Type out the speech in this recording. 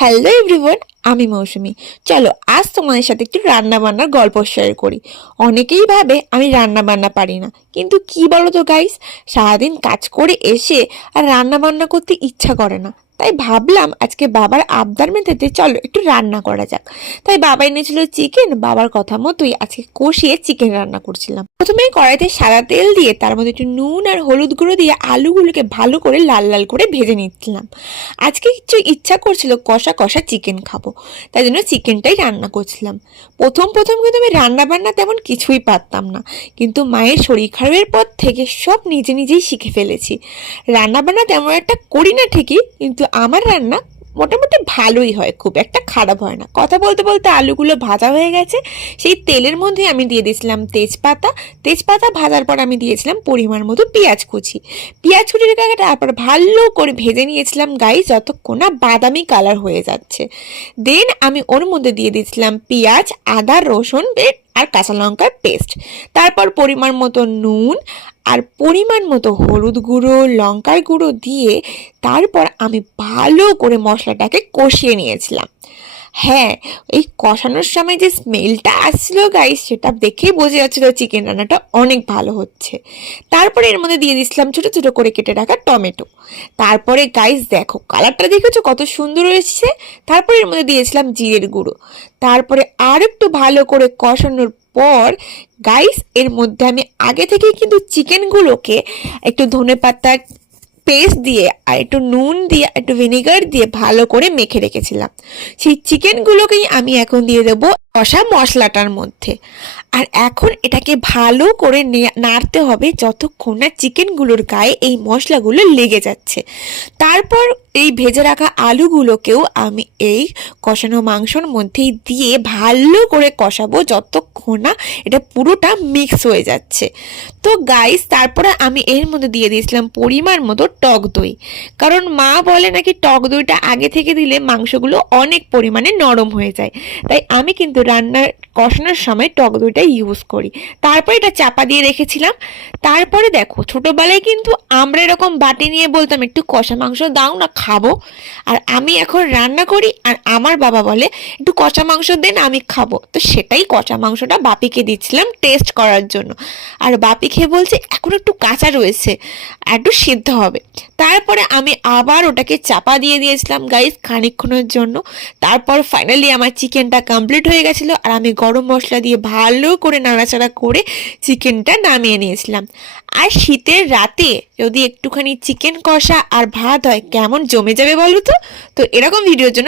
Hello everyone, আমি মৌসুমি। চলো আজ তোমাদের সাথে একটু রান্না বান্নার গল্প শেয়ার করি। অনেকেই ভাবে আমি রান্না বান্না পারি না, কিন্তু কি বলো তো গাইস, সারাদিন কাজ করে এসে আর রান্না বান্না করতে ইচ্ছা করে না। তাই ভাবলাম আজকে বাবার আবদার মেটাতে চলো একটু রান্না করা যাক। তাই বাবা এনেছিল চিকেন, বাবার কথা মতোই আজকে কষিয়ে চিকেন রান্না করছিলাম। প্রথমে কড়াইতে সাদা তেল দিয়ে তার মধ্যে একটু নুন আর হলুদ গুঁড়ো দিয়ে আলুগুলোকে ভালো করে লাল লাল করে ভেজে নিচ্ছিলাম। আজকে কিছু ইচ্ছা করছিল কষা কষা চিকেন খাবো, তাই জন্য চিকেনটাই রান্না করছিলাম। প্রথম প্রথম কিন্তু আমি রান্না বান্না তেমন কিছুই পারতাম না, কিন্তু মায়ের শরীর খারাপের পর থেকে সব নিজে নিজেই শিখে ফেলেছি। রান্না বান্না তেমন একটা করি না ঠিকই, কিন্তু আমার রান্না মোটামুটি ভালোই হয়, খুব একটা খারাপ হয় না। কথা বলতে বলতে আলুগুলো ভাজা হয়ে গেছে। সেই তেলের মধ্যে আমি দিয়ে দিয়েছিলাম তেজপাতা। তেজপাতা ভাজার পর আমি দিয়েছিলাম পরিমাণ মতো পেঁয়াজ কুচি। পেঁয়াজ কুচিটাকে তারপর ভালো করে ভেজে নিয়েছিলাম গাইস, যতক্ষণ না বাদামি কালার হয়ে যাচ্ছে। দেন আমি ওর মধ্যে দিয়ে দিয়েছিলাম পেঁয়াজ, আদা, রসুন আর কাঁচা লঙ্কার পেস্ট। তারপর পরিমাণ মতো নুন আর পরিমাণ মতো হলুদ গুঁড়ো, লঙ্কার গুঁড়ো দিয়ে তারপর আমি ভালো করে মশলাটাকে কষিয়ে নিয়েছিলাম। হ্যাঁ, এই কষানোর সময় যে স্মেলটা আসছিল গাইস, সেটা দেখেই বোঝা যাচ্ছিল চিকেন রান্নাটা অনেক ভালো হচ্ছে। তারপরে এর মধ্যে দিয়ে দিয়েছিলাম ছোট ছোট করে কেটে রাখা টমেটো। তারপরে গাইস দেখো কালারটা দেখেছো কত সুন্দর হয়েছে। তারপরে এর মধ্যে দিয়েছিলাম জিরের গুঁড়ো। তারপরে আর একটু ভালো করে কষানোর পর গাইস এর মধ্যে আমি আগে থেকেই কিন্তু চিকেনগুলোকে একটু ধনেপাতা পেস্ট দিয়ে আর একটু নুন দিয়ে একটু ভিনেগার দিয়ে ভালো করে মেখে রেখেছিলাম। সেই চিকেনগুলোকেই আমি এখন দিয়ে দেবো কষা মশলাটার মধ্যে। আর এখন এটাকে ভালো করে নাড়তে হবে যতক্ষণ না চিকেনগুলোর গায়ে এই মশলাগুলো লেগে যাচ্ছে। তারপর এই ভেজে রাখা আলুগুলোকেও আমি এই কষানো মাংসর মধ্যেই দিয়ে ভালো করে কষাবো যতক্ষণ না এটা পুরোটা মিক্স হয়ে যাচ্ছে। তো গাইস তারপরে আমি এর মধ্যে দিয়ে দিয়েছিলাম পরিমাণ মতো টক দই, কারণ মা বলে নাকি টক দইটা আগে থেকে দিলে মাংসগুলো অনেক পরিমাণে নরম হয়ে যায়। তাই আমি কিন্তু রান্নার কষানোর সময় টক দইটা ইউজ করি। তারপরে এটা চাপা দিয়ে রেখেছিলাম। তারপরে দেখো ছোটবেলায় কিন্তু আমরা এরকম বাটি নিয়ে বলতাম একটু কষা মাংস দাও না, খাবো। আর আমি এখন রান্না করি আর আমার বাবা বলে একটু কষা মাংস দেন, আমি খাবো। তো সেটাই কষা মাংসটা বাপিকে দিচ্ছিলাম টেস্ট করার জন্য। আর বাপি খেয়ে বলছে এখন একটু কাঁচা রয়েছে, একটু সিদ্ধ হবে। তারপরে আমি আবার ওটাকে চাপা দিয়ে দিয়েছিলাম গাইস খানিকক্ষণের জন্য। তারপর ফাইনালি আমার চিকেনটা কমপ্লিট হয়ে গেছিলো আর আমি গরম মশলা দিয়ে ভালো করে নাড়াচাড়া করে চিকেনটা নামিয়ে নিয়েছিলাম। আর শীতের রাতে যদি একটুখানি চিকেন কষা আর ভাত হয় কেমন জমে যাবে বলো তো। তো এরকম ভিডিওর জন্য